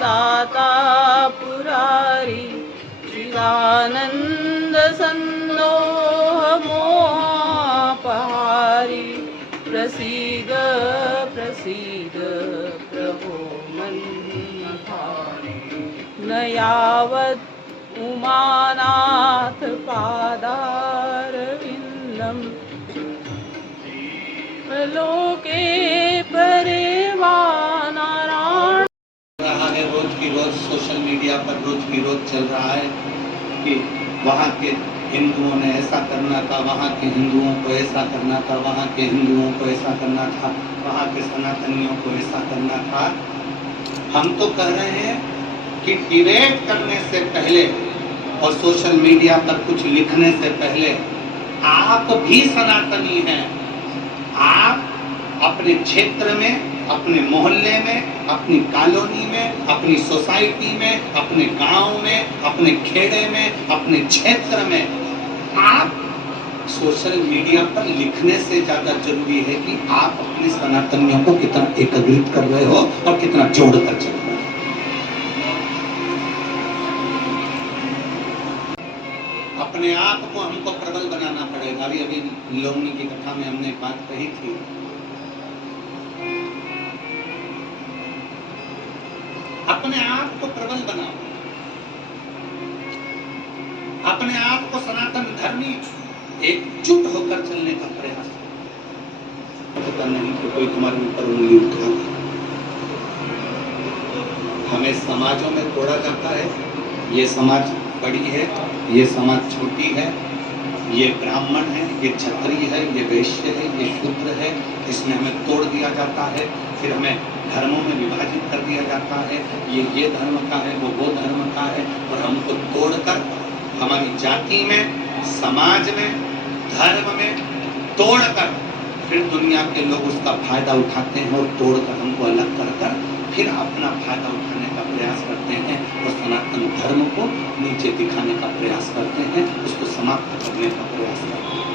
दाता पुरारी चिदानंद संदोह मोहापहारी प्रसीद प्रसीद प्रभो मन्मथारी न यावत् उमानाथ पादारविन्दम् लोके परेवानारायण रहा है। रोज की रोज सोशल मीडिया पर रोज की रोज चल रहा है कि वहाँ के हिंदुओं ने ऐसा करना था, वहाँ के हिंदुओं को ऐसा करना था, वहाँ के हिंदुओं को ऐसा करना था, वहाँ के सनातनियों को ऐसा करना था। हम तो कह रहे हैं कि डिबेट करने से पहले और सोशल मीडिया पर कुछ लिखने से पहले आप भी सनातनी हैं। आप अपने क्षेत्र में, अपने मोहल्ले में, अपनी कॉलोनी में, अपनी सोसाइटी में, अपने गांव में, अपने खेड़े में, अपने क्षेत्र में आप सोशल मीडिया पर लिखने से ज्यादा जरूरी है कि आप अपने सनातनियों को कितना एकत्रित कर रहे हो और कितना जोड़ कर चल रहे हो। अपने आप को हमको प्रबल बनाना पड़ेगा। अभी लोमनी की कथा में हमने बात कही थी, अपने आप को प्रबल बनाओ, अपने आप को सनातन धर्मी एकजुट होकर चलने का प्रयास पता नहीं कि कोई तुम्हारे ऊपर उंगली उठा। हमें समाजों में तोड़ा जाता है। ये समाज बड़ी है, ये समाज छोटी है, ये ब्राह्मण है, ये क्षत्रिय है, ये वैश्य है, ये शूद्र है। इसमें हमें तोड़ दिया जाता है। फिर हमें धर्मों में विभाजित कर दिया जाता है। ये धर्म का है, वो धर्म का है। और हमको तोड़कर हमारी जाति में, समाज में, धर्म में तोड़कर फिर दुनिया के लोग उसका फायदा उठाते हैं और तोड़कर हमको अलग कर फिर अपना फायदा उठाने का प्रयास करते हैं और सनातन धर्म को नीचे दिखाने का प्रयास करते हैं, उसको समाप्त करने का प्रयास करते हैं।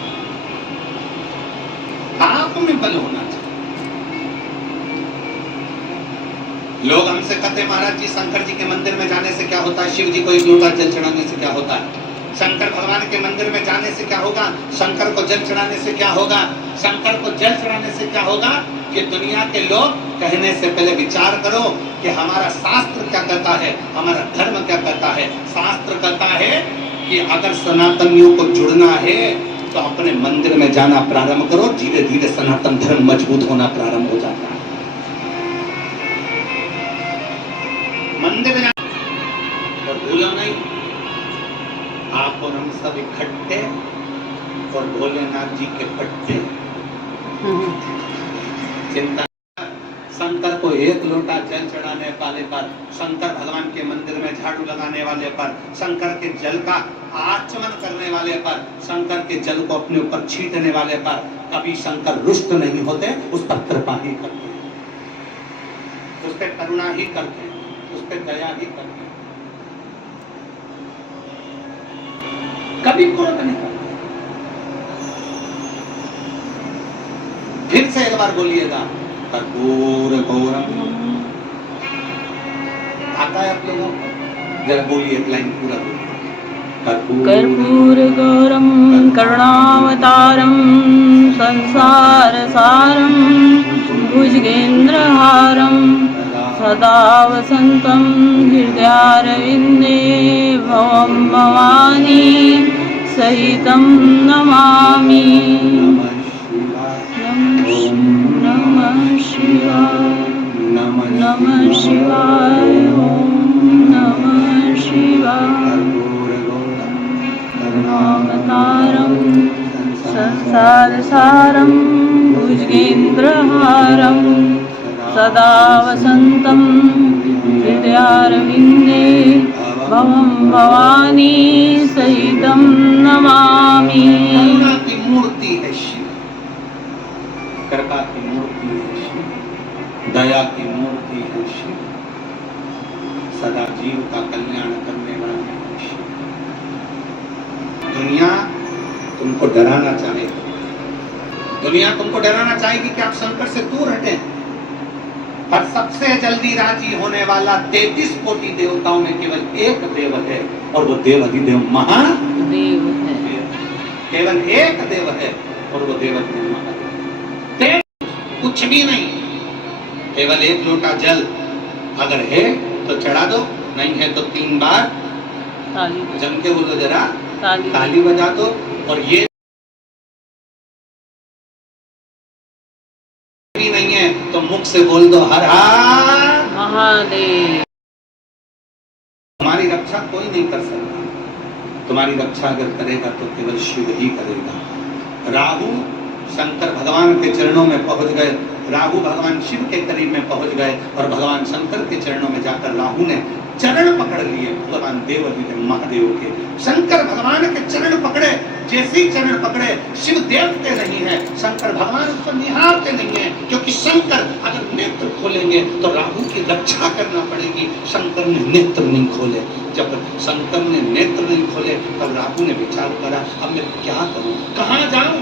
आप में बल होना चाहिए। लोग हमसे कहते हैं महाराज जी शंकर जी के मंदिर में जाने से क्या होता है, शिव जी को एक लोटा जल चढ़ाने से क्या होता है, शंकर भगवान के मंदिर में जाने से क्या होगा, शंकर को जल चढ़ाने से क्या होगा, शंकर को जल चढ़ाने से क्या होगा। कि दुनिया के लोग कहने से पहले विचार करो कि हमारा शास्त्र क्या कहता है, हमारा धर्म क्या कहता है। शास्त्र कहता है कि अगर सनातनियों को जुड़ना है तो अपने मंदिर में जाना प्रारंभ करो, धीरे धीरे सनातन धर्म मजबूत होना प्रारंभ हो जाता है। मंदिर में और भूलो नहीं, आप और हम सब इकट्ठे और भोलेनाथ जी के पट्टे। चिंता शंकर को एक लोटा जल चढ़ाने वाले पर, शंकर भगवान के मंदिर में झाड़ू लगाने वाले पर, शंकर के जल का आचमन करने वाले पर, शंकर के जल को अपने ऊपर छींटने वाले पर कभी शंकर रुष्ट नहीं होते, उस पर कृपा ही करते हैं, उस पर करुणा ही करते हैं, उस पर दया ही करते हैं, कभी क्रोध नहीं करते। फिर से एक बार बोलिएगा, कर्पूर गौरम। आता है आप लोगों को? जरा बोलिए, एक लाइन पूरा बोलिए। कर्पूर गौरम करुणावतारम संसार सारम भुजगेन्द्रहारम सदा वसंतम हृदयारविंदे भवम भवानी सहितं नमामि। नमः शिवाय, नमः शिवाय, ओम नमः शिवाय। करुणावतारं संसारसारं भुजगेन्द्रहारं सदा वसंतं हृदयारविंदे भवं भवानी सहितं नमामि। करुणा की मूर्ति है शिव, कृपा की मूर्ति है शिव, दया की मूर्ति है शिव, सदा जीव का कल्याण करने वाले हैं शिव। दुनिया तुमको डराना चाहेगी, दुनिया तुमको डराना चाहेगी कि आप शंकर से दूर हटें, पर सबसे जल्दी राजी होने वाला 33 कोटि देवताओं में केवल एक देव है, और वो देव अधिदेव महादेव है। केवल एक देव है, और वो देव अधिदेव महादेव। कुछ भी नहीं, केवल एक लोटा जल अगर है तो चढ़ा दो, नहीं है तो 3 बार जम के बोलो, जरा ताली बजा दो। और ये भी नहीं है तो मुख से बोल दो हर हर महादेव। तुम्हारी रक्षा कोई नहीं कर सकता, तुम्हारी रक्षा अगर करेगा तो केवल शिव ही करेगा। राहु शंकर भगवान के चरणों में पहुंच गए, राहु भगवान शिव के करीब में पहुंच गए, और भगवान शंकर के चरणों में जाकर राहु ने चरण पकड़ लिए भगवान देव अधिदेव महादेव के। शंकर भगवान के चरण पकड़े, जैसे ही चरण पकड़े, शिव देखते नहीं है, शंकर भगवान उसको निहारते नहीं है, क्योंकि शंकर अगर नेत्र खोलेंगे तो राहु की रक्षा करना पड़ेगी। शंकर ने नेत्र नहीं खोले, जब शंकर ने नेत्र नहीं खोले तब राहु ने विचार करा, अब मैं क्या करूं, कहां जाऊं।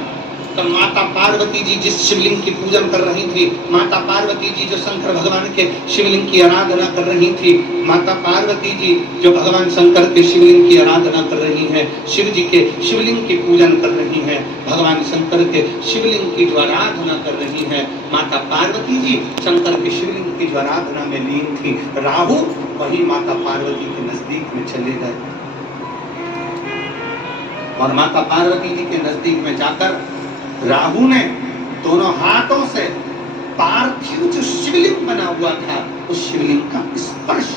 तो माता पार्वती जी जिस शिवलिंग की पूजन कर रही थी, माता पार्वती जी जो शंकर भगवान के शिवलिंग की आराधना कर रही थी, माता पार्वती जी जो भगवान शंकर के शिवलिंग की आराधना कर रही हैं, शिव जी के शिवलिंग की पूजन कर रही हैं, भगवान शंकर के शिवलिंग की जो आराधना कर रही हैं, माता पार्वती जी शंकर के शिवलिंग की जो आराधना में लीन थी, राहु वही माता पार्वती के नजदीक में चले गए, और माता पार्वती जी के नजदीक में जाकर राहु ने दोनों हाथों से पार्थिव जो शिवलिंग बना हुआ था उस शिवलिंग का स्पर्श,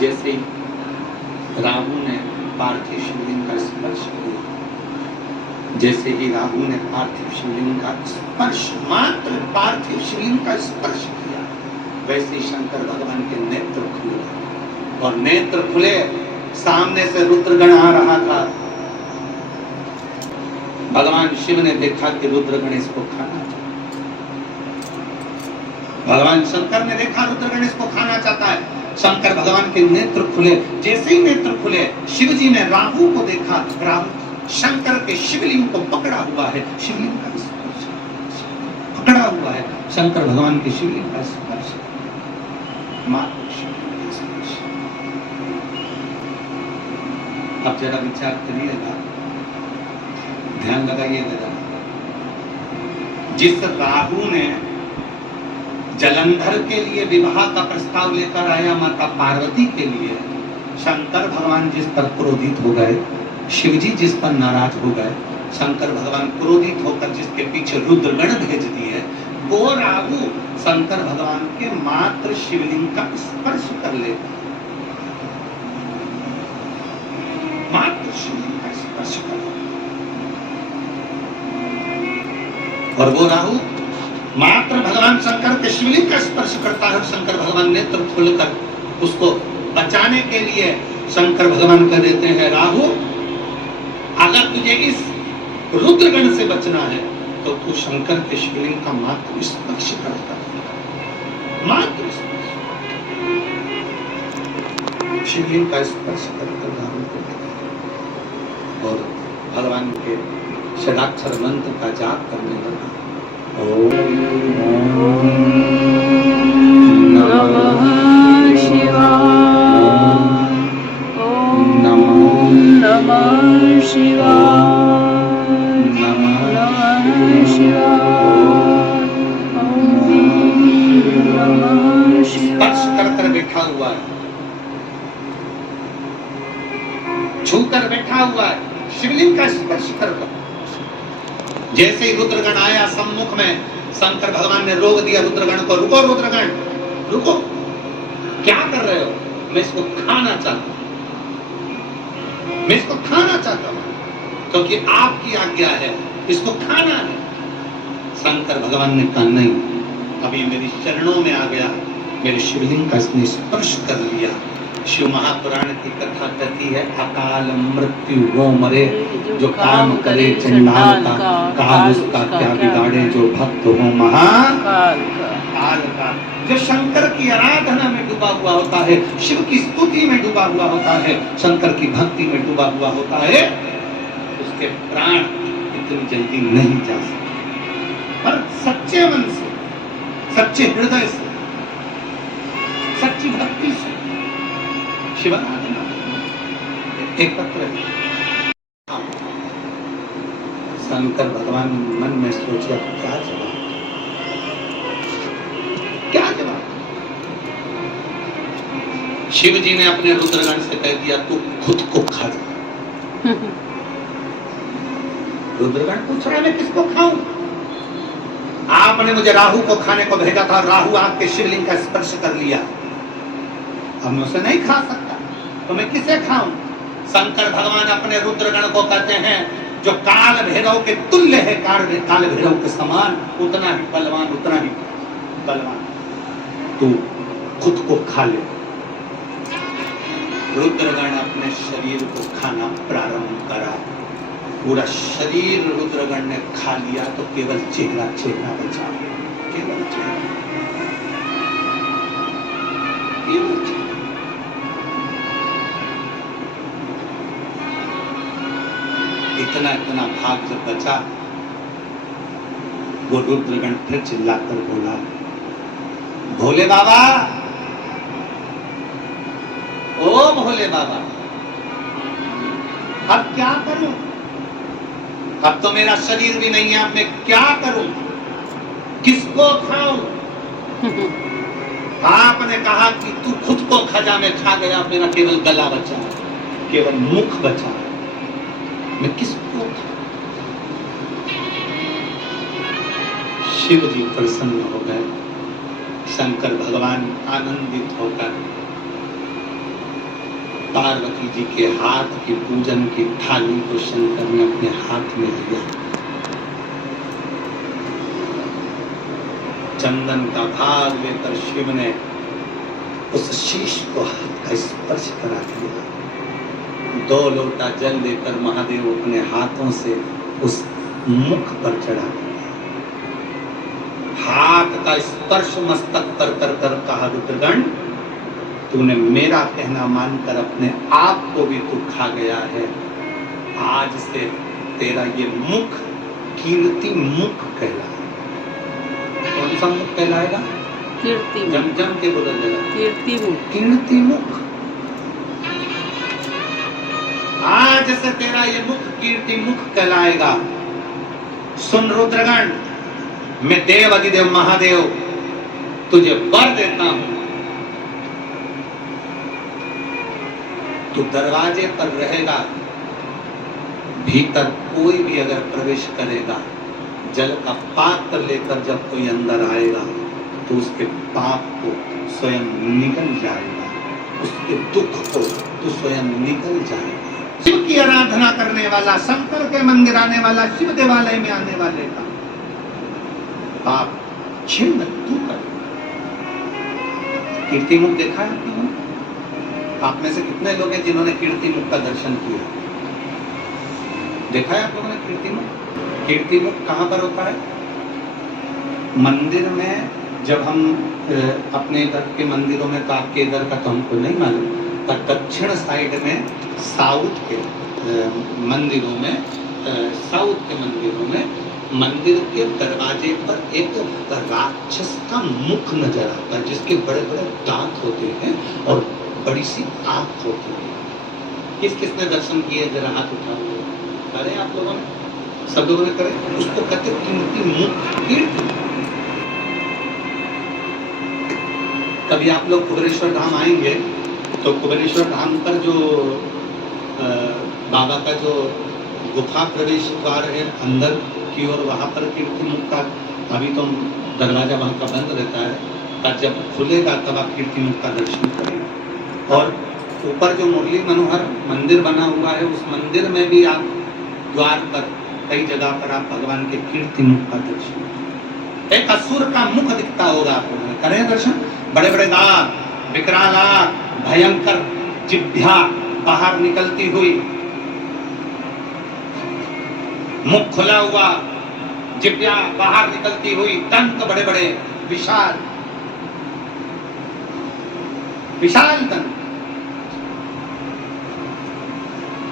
जैसे ही राहु ने पार्थिव शिवलिंग का स्पर्श किया, जैसे ही राहु ने पार्थिव शिवलिंग का स्पर्श, मात्र पार्थिव शिवलिंग का स्पर्श किया, वैसे ही शंकर भगवान के नेत्र खुले, और नेत्र खुले, सामने से रुद्रगण आ रहा था। भगवान शिव ने देखा कि रुद्रगण इसको खाना चाहता है, भगवान शंकर ने देखा रुद्रगण इसको खाना चाहता है, शंकर भगवान के नेत्र खुले, जैसे ही नेत्र खुले शिव जी ने राहु को देखा, राहु शंकर के शिवलिंग को पकड़ा हुआ है, शिवलिंग का स्पर्श पकड़ा हुआ है, शंकर भगवान के शिवलिंग का स्पर्श, मात्र शिवलिंग का स्पर्श। अब जरा विचार करिएगा, ध्यान लगाइएगा, जिस राहु ने जलंधर के लिए विवाह का प्रस्ताव लेकर आया माता पार्वती के लिए, शंकर भगवान जिस पर क्रोधित हो गए, शिव जी जिस पर नाराज हो गए, शंकर भगवान क्रोधित होकर जिसके पीछे रुद्रगण भेज दिए, वो राहु शंकर भगवान के मात्र शिवलिंग का स्पर्श कर ले, मात्र शिवलिंग का स्पर्श कर ले, और वो राहु मात्र भगवान शंकर के शिवलिंग का स्पर्श करता है। शंकर भगवान नेत्र खोलकर उसको बचाने के लिए शंकर भगवान कह देते हैं, राहु अगर तुझे इस रुद्रगण से बचना है तो तू शंकर के शिवलिंग का मात्र स्पर्श करता है, मात्र शिवलिंग का स्पर्श करकर राहु को, और भगवान के षडाक्षर मंत्र का जाप करने लगा। ओम नमः शिवाय, ओम नमः शिवाय, नमः शिवाय, ओम नमः शिवाय। स्पर्श कर बैठा हुआ है, छू कर बैठा हुआ है, शिवलिंग का स्पर्श कर। जैसे ही रुद्रगण आया सम्मुख में, शंकर भगवान ने रोक दिया रुद्रगण को, रुको रुद्रगण रुको, क्या कर रहे हो, मैं इसको खाना चाहता हूं, मैं इसको खाना चाहता हूं, क्योंकि आपकी आज्ञा है, इसको खाना है। शंकर भगवान ने कहा नहीं, अभी मेरी चरणों में आ गया, मेरे शिवलिंग का इसने स्पर्श कर लिया। शिव महापुराण की कथा कहती है, अकाल मृत्यु वो मरे, जो काम करे चंडाल का, काल उसका क्या बिगाड़े, जो भक्त हो महाकाल का। जो शंकर की आराधना में डूबा हुआ होता है, शिव की स्तुति में डूबा हुआ होता है, शंकर की भक्ति में डूबा हुआ होता है, उसके प्राण इतनी जल्दी नहीं जा सकते। पर सच्चे मन से, सच्चे हृदय से, सच्ची भक्ति से शिवाराधना एकत्र है। शंकर भगवान मन में सोचे क्या जवाब, क्या जवाब। शिव जी ने अपने रुद्रगण से कह दिया तू खुद को खा जा। रुद्रगण पूछ रहा है मैं किसको खाऊं? आपने मुझे राहु को खाने को भेजा था, राहु आपके शिवलिंग का स्पर्श कर लिया, अब मैं उसे नहीं खा सकता, तो मैं किसे खाऊं? शंकर भगवान अपने रुद्रगण को कहते हैं जो काल भैरव के तुल्य है, काल भैरव के समान, उतना ही बलवान, उतना ही बलवान, तू खुद को खा ले। रुद्रगण अपने शरीर को खाना प्रारंभ करा, पूरा शरीर रुद्रगण ने खा लिया तो केवल चेहरा चेहरा बचा, केवल चेहरा, केवल चेहरा। इतना इतना भाग जब बचा, वो रुद्रगण फिर चिल्लाकर बोला भोले बाबा, ओ भोले बाबा, अब क्या करूं? अब तो मेरा शरीर भी नहीं है, अब मैं क्या करूं? किसको खाऊं? आपने कहा कि तू खुद को खजा में खा गया, मेरा केवल गला बचा, केवल मुख बचा, मैं किसको खाऊं? शिव जी प्रसन्न हो गए। शंकर भगवान आनंदित होकर पार्वती जी के हाथ की पूजन की थाली को शंकर ने अपने हाथ में लिया, चंदन का भाग लेकर शिव ने उस शीश को हाथ का स्पर्श करा दिया। 2 लोटा जल लेकर महादेव अपने हाथों से उस मुख पर चढ़ा दिया, हाथ का स्पर्श मस्तक पर कर कर कहा रुद्रगण तूने मेरा कहना मानकर अपने आप को भी तू खा गया है, आज से तेरा ये मुख कीर्ति मुख कहलाएगा। कौन सा मुख कहलाएगा? कीर्ति। जम जम के बदल देगा, कीर्ति मुख, कीर्ति मुख। आज से तेरा ये मुख कीर्ति मुख कहलाएगा। सुन रुद्रगण, मैं देव अधिदेव महादेव तुझे वर देता हूं, तू दरवाजे पर रहेगा, भीतर कोई भी अगर प्रवेश करेगा, जल का पात्र लेकर जब कोई अंदर आएगा तो उसके पाप को स्वयं निकल जाएगा, उसके दुख को तो स्वयं निकल जाएगा। शिव की आराधना करने वाला, शंकर के मंदिर आने वाला, शिव देवालय में आने वाले का पाप छिन्न तू कर। कीर्ति मुख देखा है आप लोगों ने? आप में से कितने लोग हैं जिन्होंने कीर्ति मुख का दर्शन किया? देखा है आप लोगों ने कीर्ति मुख? कीर्ति मुख कहाँ पर होता है? मंदिर में जब हम अपने इधर के मंदिरों में, तो आपके इधर का तो हमको नहीं मालूम, पर दक्षिण साइड में साउथ के मंदिरों में, साउथ के मंदिरों में मंदिर के दरवाजे पर एक राक्षस का मुख नजर आता है, जिसके बड़े बड़े दांत होते हैं और बड़ी सी आंख होती है। किस किसने दर्शन किए? जरा हाथ उठा करे आप लोगों ने, सब लोगों ने करे। उसको कहते कीर्ति मुख, कीर्ति। कभी आप लोग कुबेरेश्वर धाम आएंगे तो कुबेरेश्वर धाम पर जो बाबा का जो गुफा प्रवेश द्वार है अंदर की ओर, वहां पर कीर्ति मुख का अभी तो दरवाजा वहां का बंद रहता है, पर जब खुलेगा तब आप कीर्ति मुख का दर्शन करेंगे। और ऊपर जो मुरली मनोहर मंदिर बना हुआ है, उस मंदिर में भी आप द्वार पर कई जगह पर आप भगवान के कीर्ति मुख का दर्शन, एक असुर का मुख दिखता होगा आप लोगों ने, करें दर्शन? बड़े बड़े दांत, विकराल आंख, भयंकर जिह्वा बाहर निकलती हुई, मुख खुला हुआ, जिह्वा बाहर निकलती हुई, दंत बड़े बड़े विशाल विशाल दंत,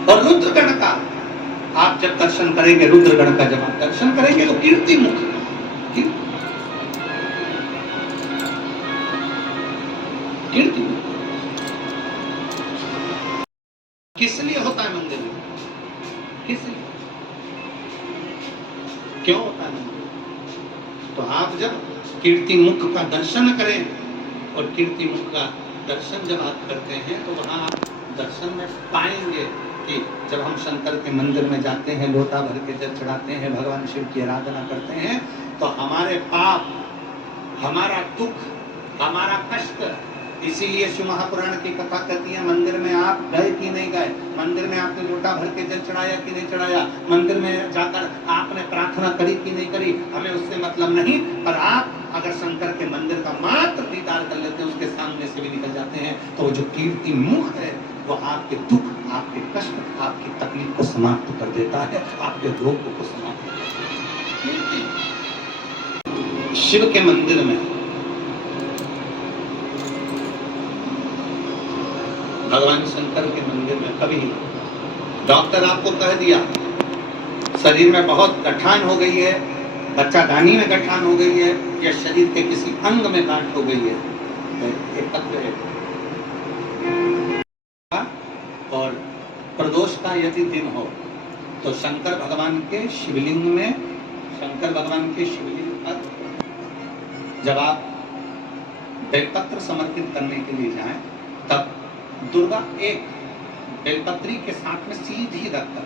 और रुद्रगण का आप जब दर्शन करेंगे, रुद्रगण का जब आप दर्शन करेंगे तो कीर्ति मुख, कीर्ति किस लिए होता है मंदिर में? किस लिए? क्यों होता है मंदिर? तो आप जब कीर्ति मुख का दर्शन करें और कीर्ति मुख का दर्शन जब आप करते हैं तो वहां आप दर्शन में पाएंगे कि जब हम शंकर के मंदिर में जाते हैं, लोटा भर के जल चढ़ाते हैं, भगवान शिव की आराधना करते हैं, तो हमारे पाप, हमारा दुख, हमारा कष्ट, इसीलिए शिव महापुराण की कथा कहती है मंदिर में आप गए कि नहीं गए, मंदिर में आपने लोटा भर के जल चढ़ाया कि नहीं चढ़ाया, मंदिर में जाकर आपने प्रार्थना करी कि नहीं करी, हमें उससे मतलब नहीं। पर आप अगर शंकर के मंदिर का मात्र दीदार कर लेते हैं, उसके सामने से भी निकल जाते हैं, तो वो जो कीर्ति मुख है वो आपके दुख, आपके कष्ट, आपकी तकलीफ को समाप्त कर देता है, आपके रोगों को समाप्त कर देता है। शिव के मंदिर में भगवान शंकर के मंदिर में कभी डॉक्टर आपको कह दिया शरीर में बहुत गठान हो गई है, बच्चादानी में गठान हो गई है, या शरीर के किसी अंग में गांठ हो गई है, एक तत्व है। और प्रदोष का यदि दिन हो तो शंकर भगवान के शिवलिंग में, शंकर भगवान के शिवलिंग पर जब आप बेलपत्र समर्पित करने के लिए जाएं, तब दुर्गा एक बेलपत्री के साथ में सीधी रखकर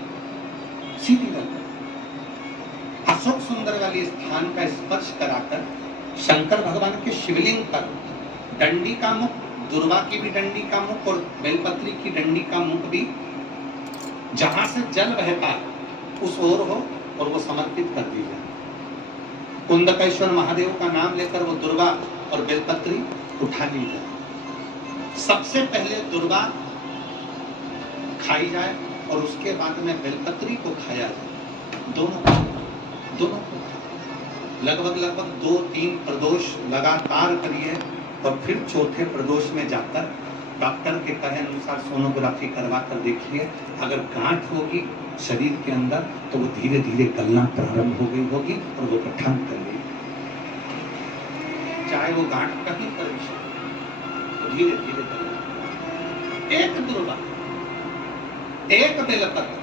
अशोक सुंदर वाली स्थान का स्पर्श कराकर शंकर भगवान के शिवलिंग पर डंडी का मुख, दुर्गा की भी डंडी का मुख और बेलपत्री की डंडी का मुख भी जहां से जल बहता उस ओर हो और वो समर्पित कर दी जाए। कुंदकेश्वर महादेव का नाम लेकर वो दुर्गा और बेलपत्री उठा ली जाए। सबसे पहले दुर्गा खाई जाए और उसके बाद में बेलपत्री को खाया जाए। दोनों को लगभग 2-3 प्रदोष लगातार करिए और फिर चौथे प्रदोष में जाकर डॉक्टर के कहे अनुसार सोनोग्राफी करवा कर देखिए। अगर गांठ होगी शरीर के अंदर तो वो धीरे धीरे गलना प्रारंभ हो गई होगी और वो गठान कर लेगी। चाहे वो गांठ कहीं पर भी तो धीरे धीरे गलना। एक दुर्गा, एक बेलपत्र।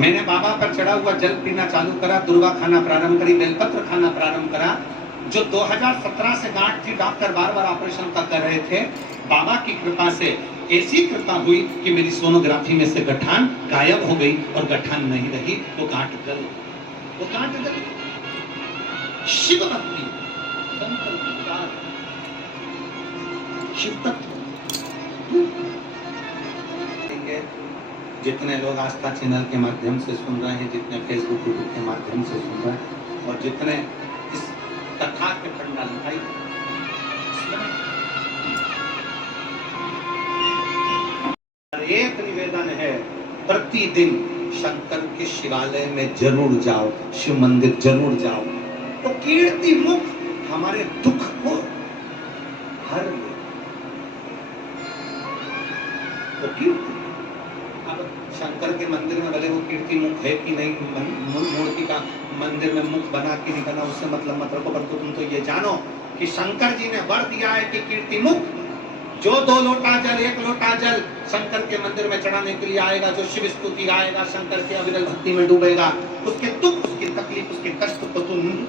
मैंने बाबा पर चढ़ा हुआ जल पीना चालू करा, दुर्गा खाना प्रारंभ करी, बेलपत्र खाना प्रारंभ करा। जो 2017 से गांठ थी, डॉक्टर बार बार ऑपरेशन का कर रहे थे, बाबा की कृपा से ऐसी कृपा हुई कि मेरी सोनोग्राफी में से गठान गायब हो गई और गठान नहीं रही, वो गांठ गल गई। शिव भक्ति, शिव तत्व। जितने लोग आस्था चैनल के माध्यम से सुन रहे हैं, जितने फेसबुक के माध्यम से सुन रहे हैं और जितने इस कथा के पंडाल दिखाई, एक निवेदन है, प्रतिदिन शंकर के शिवालय में जरूर जाओ, शिव मंदिर जरूर जाओ, तो कीर्ति मुख हमारे दुख को हर ले। तो कीर्ति, अब शंकर के मंदिर में भले वो कीर्ति मुख है कि नहीं, मूर्ति का मंदिर में मुख बना कि नहीं बना, उससे मतलब मत रखो, परंतु तुम तो ये जानो कि शंकर जी ने वर दिया है कि कीर्ति मुख जो 2 लोटा जल, 1 लोटा जल शंकर के मंदिर में चढ़ाने के लिए आएगा, जो शिव स्तुति गाएगा, शंकर के अविरल भक्ति में डूबेगा, उसके दुख, उसकी तकलीफ, उसके कष्ट को तू नहीं